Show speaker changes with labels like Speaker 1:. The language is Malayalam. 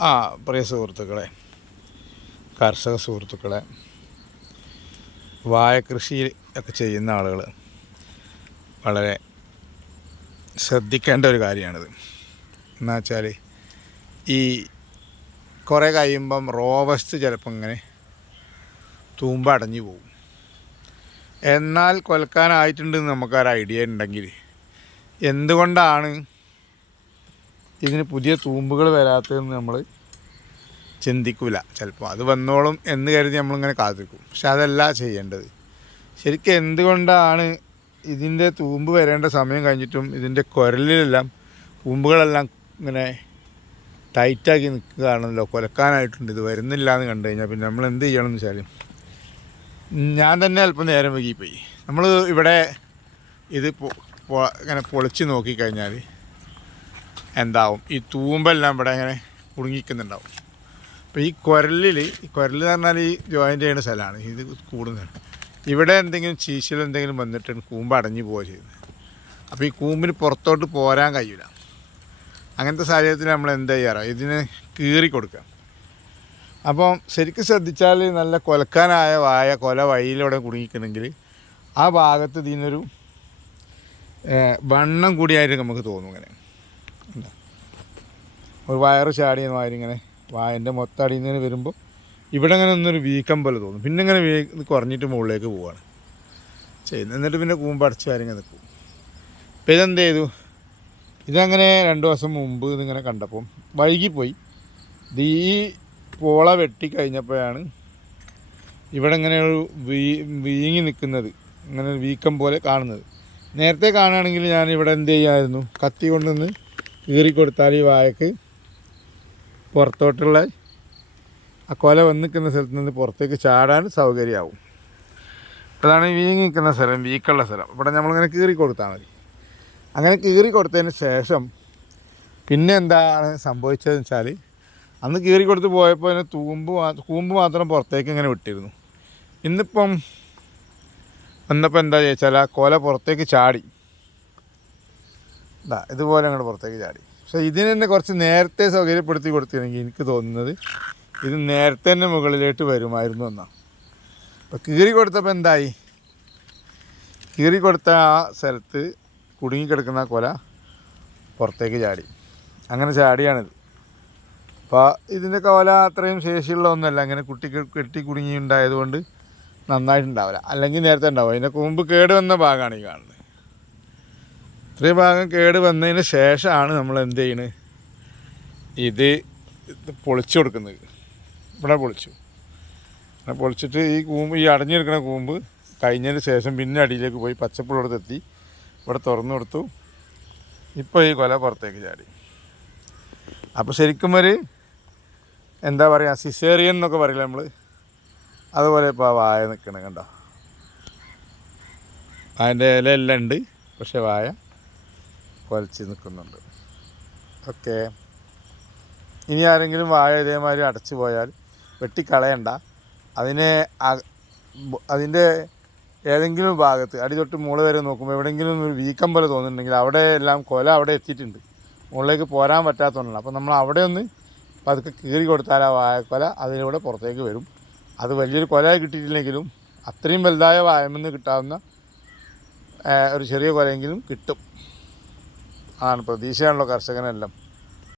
Speaker 1: ആ പ്രിയ സുഹൃത്തുക്കളെ കർഷക സുഹൃത്തുക്കളെ വാഴ കൃഷി ഒക്കെ ചെയ്യുന്ന ആളുകൾ വളരെ ശ്രദ്ധിക്കേണ്ട ഒരു കാര്യമാണിത്. എന്ന് വെച്ചാൽ ഈ കുറേ കഴിയുമ്പം റോവസ്റ്റ് ചിലപ്പോൾ ഇങ്ങനെ തൂമ്പ അടഞ്ഞു പോകും എന്നാൽ കൊൽക്കാനായിട്ടുണ്ടെന്ന് നമുക്കൊരു ഐഡിയ ഉണ്ടെങ്കിൽ എന്തുകൊണ്ടാണ് ഇതിന് പുതിയ തൂമ്പുകൾ വരാത്തതെന്ന് നമ്മൾ ചിന്തിക്കില്ല ചിലപ്പോൾ അത് വന്നോളും എന്ന് കരുതി നമ്മളിങ്ങനെ കാത്തിരിക്കും. പക്ഷെ അതല്ല ചെയ്യേണ്ടത്. ശരിക്കും എന്തുകൊണ്ടാണ് ഇതിന്റെ തൂമ്പ് വരേണ്ട സമയം കഴിഞ്ഞിട്ടും ഇതിന്റെ കുരലിലെല്ലാം തൂമ്പുകളെല്ലാം ഇങ്ങനെ ടൈറ്റാക്കി നിൽക്കുകയാണല്ലോ. കൊലക്കാനായിട്ടുണ്ട്. ഇത് വരുന്നില്ല എന്ന് കണ്ടു കഴിഞ്ഞാൽ പിന്നെ നമ്മൾ എന്ത് ചെയ്യണം എന്ന് വെച്ചാൽ ഞാൻ തന്നെ അല്പം നേരം വൈകിപ്പോയി. നമ്മൾ ഇവിടെ ഇത് ഇങ്ങനെ പൊളിച്ച് നോക്കിക്കഴിഞ്ഞാൽ എന്താവും? ഈ തൂമ്പെല്ലാം ഇവിടെ ഇങ്ങനെ കുടുങ്ങിക്കുന്നുണ്ടാവും. അപ്പോൾ ഈ കുരലിൽ ഈ കുരൽ എന്ന് പറഞ്ഞാൽ ഈ ജോയിന്റ് ചെയ്യുന്ന സ്ഥലമാണ്. ഇത് കൂടുന്നത്. ഇവിടെ എന്തെങ്കിലും ചീശൽ എന്തെങ്കിലും വന്നിട്ട് കൂമ്പ് അടഞ്ഞു പോവുക ചെയ്യുന്നത്. അപ്പോൾ ഈ കൂമ്പിന് പുറത്തോട്ട് പോരാൻ കഴിയില്ല അങ്ങനത്തെ സാഹചര്യത്തിൽ നമ്മൾ എന്താ ചെയ്യാറോ? ഇതിന് കീറി കൊടുക്കുക അപ്പം ശരിക്കും ശ്രദ്ധിച്ചാൽ നല്ല കൊലക്കാനായ വായ കൊല വഴിയിലൂടെ കുടുങ്ങിക്കണമെങ്കിൽ ആ ഭാഗത്ത് ഇതിനൊരു വണ്ണം കൂടിയായിട്ട് നമുക്ക് തോന്നും എന്താ ഒരു വയറ് ചാടിയ മാതിരി ഇങ്ങനെ വായന്റെ മൊത്തം അടിയിൽ വരുമ്പോൾ ഇവിടെ അങ്ങനെ ഒന്നൊരു വീക്കം പോലെ തോന്നും. പിന്നെ ഇങ്ങനെ വീ കുറഞ്ഞിട്ട് മുകളിലേക്ക് പോവാണ്. ചെയ്യുന്നത് എന്നിട്ട് പിന്നെ കൂമ്പ് അടച്ച് കാര്യങ്ങൾ നിൽക്കും. അപ്പോൾ ഇതെന്ത് ചെയ്തു? ഇതങ്ങനെ രണ്ട് ദിവസം മുമ്പ് ഇതിങ്ങനെ കണ്ടപ്പം വൈകിപ്പോയി. ഇത് ഈ പോള വെട്ടി കഴിഞ്ഞപ്പോഴാണ് ഇവിടെ ഇങ്ങനെ ഒരു വീങ്ങി നിൽക്കുന്നത്. ഇങ്ങനെ ഒരു വീക്കം പോലെ കാണുന്നത്. നേരത്തെ കാണുകയാണെങ്കിൽ ഞാൻ ഇവിടെ എന്ത് ചെയ്യാമായിരുന്നു കത്തി കൊണ്ടുവന്ന് കീറി കൊടുത്താൽ ഈ വാഴക്ക് പുറത്തോട്ടുള്ള ആ കൊല വന്ന് നിൽക്കുന്ന സ്ഥലത്ത് നിന്ന് പുറത്തേക്ക് ചാടാൻ സൗകര്യമാവും. അതാണ് വീങ്ങി നിൽക്കുന്ന സ്ഥലം വീക്കുള്ള സ്ഥലം. ഇവിടെ നമ്മളിങ്ങനെ കീറി കൊടുത്താൽ മതി. അങ്ങനെ കീറി കൊടുത്തതിന് ശേഷം പിന്നെ എന്താണ് സംഭവിച്ചതെന്ന് വെച്ചാൽ അന്ന് കീറി കൊടുത്ത് പോയപ്പോൾ അതിന് തൂമ്പ് കൂമ്പ് മാത്രം പുറത്തേക്ക് ഇങ്ങനെ വിട്ടിരുന്നു. ഇന്നിപ്പം വന്നപ്പോൾ എന്താ ചോദിച്ചാൽ ആ കൊല പുറത്തേക്ക് ചാടി. ഇതാ ഇതുപോലെ അങ്ങോട്ട് പുറത്തേക്ക് ചാടി. പക്ഷേ ഇതിന് തന്നെ കുറച്ച് നേരത്തെ സൗകര്യപ്പെടുത്തി കൊടുത്തിരുന്നെങ്കിൽ എനിക്ക് തോന്നുന്നത് ഇത് നേരത്തെ തന്നെ മുകളിലോട്ട് വരുമായിരുന്നു എന്നാണ് അപ്പോൾ കീറി കൊടുത്തപ്പോൾ എന്തായി? കീറി കൊടുത്ത ആ സ്ഥലത്ത് കുടുങ്ങിക്കിടക്കുന്ന കൊല പുറത്തേക്ക് ചാടി. അങ്ങനെ ചാടിയാണിത്. അപ്പോൾ ഇതിന്റെ കൊല അത്രയും ശേഷിയുള്ള ഒന്നുമല്ല അങ്ങനെ കുട്ടി കെട്ടി കുടുങ്ങി ഉണ്ടായതുകൊണ്ട് നന്നായിട്ടുണ്ടാവില്ല. അല്ലെങ്കിൽ നേരത്തെ ഉണ്ടാവും. അതിന്റെ മുമ്പ് കേട് വന്ന ഭാഗമാണ് ഈ കാണുന്നത്. ഇത്രയും ഭാഗം കേട് വന്നതിന് ശേഷമാണ് നമ്മൾ എന്ത് ചെയ്യുന്നത് ഇത് പൊളിച്ചു കൊടുക്കുന്നത്. ഇവിടെ പൊളിച്ചു. അങ്ങനെ പൊളിച്ചിട്ട് ഈ കൂമ്പ് ഈ അടഞ്ഞെടുക്കുന്ന കൂമ്പ് കഴിഞ്ഞതിന് ശേഷം പിന്നെ അടിയിലേക്ക് പോയി പച്ചപ്പുള്ളടത്തെത്തി ഇവിടെ തുറന്നു കൊടുത്തു. ഇപ്പോൾ ഈ കൊല പുറത്തേക്ക് ചാടി. അപ്പോൾ ശരിക്കും ഒരു എന്താ പറയുക സിസേറിയൻ എന്നൊക്കെ പറയില്ല നമ്മൾ അതുപോലെ ഇപ്പോൾ ആ വായ നിൽക്കണം കണ്ടോ? അതിന്റെ ഇലയെല്ലാം ഉണ്ട് പക്ഷേ വായ കുലച്ച് നിൽക്കുന്നുണ്ട്. ഓക്കെ. ഇനി ആരെങ്കിലും വാഴ ഇതേമാതിരി അടച്ചു പോയാൽ വെട്ടിക്കളയണ്ട. അതിനെ അതിന്റെ ഏതെങ്കിലും ഭാഗത്ത് അടി തൊട്ട് മുകളിൽ വരെ നോക്കുമ്പോൾ എവിടെയെങ്കിലും ഒരു വീക്കം പോലെ തോന്നുന്നുണ്ടെങ്കിൽ അവിടെ എല്ലാം കൊല അവിടെ എത്തിയിട്ടുണ്ട്. മുകളിലേക്ക് പോരാൻ പറ്റാത്തതുകൊണ്ടാണ്. അപ്പോൾ നമ്മൾ അവിടെ ഒന്ന് പതുക്കെ കീറി കൊടുത്താൽ ആ വാഴക്കൊല അതിലൂടെ പുറത്തേക്ക് വരും. അത് വലിയൊരു കൊലയായി കിട്ടിയിട്ടില്ലെങ്കിലും അത്രയും വലുതായ വായമെന്ന് കിട്ടാവുന്ന ഒരു ചെറിയ കൊലയെങ്കിലും കിട്ടും. ആണ്. പ്രതീക്ഷയാണല്ലോ കർഷകനെല്ലാം.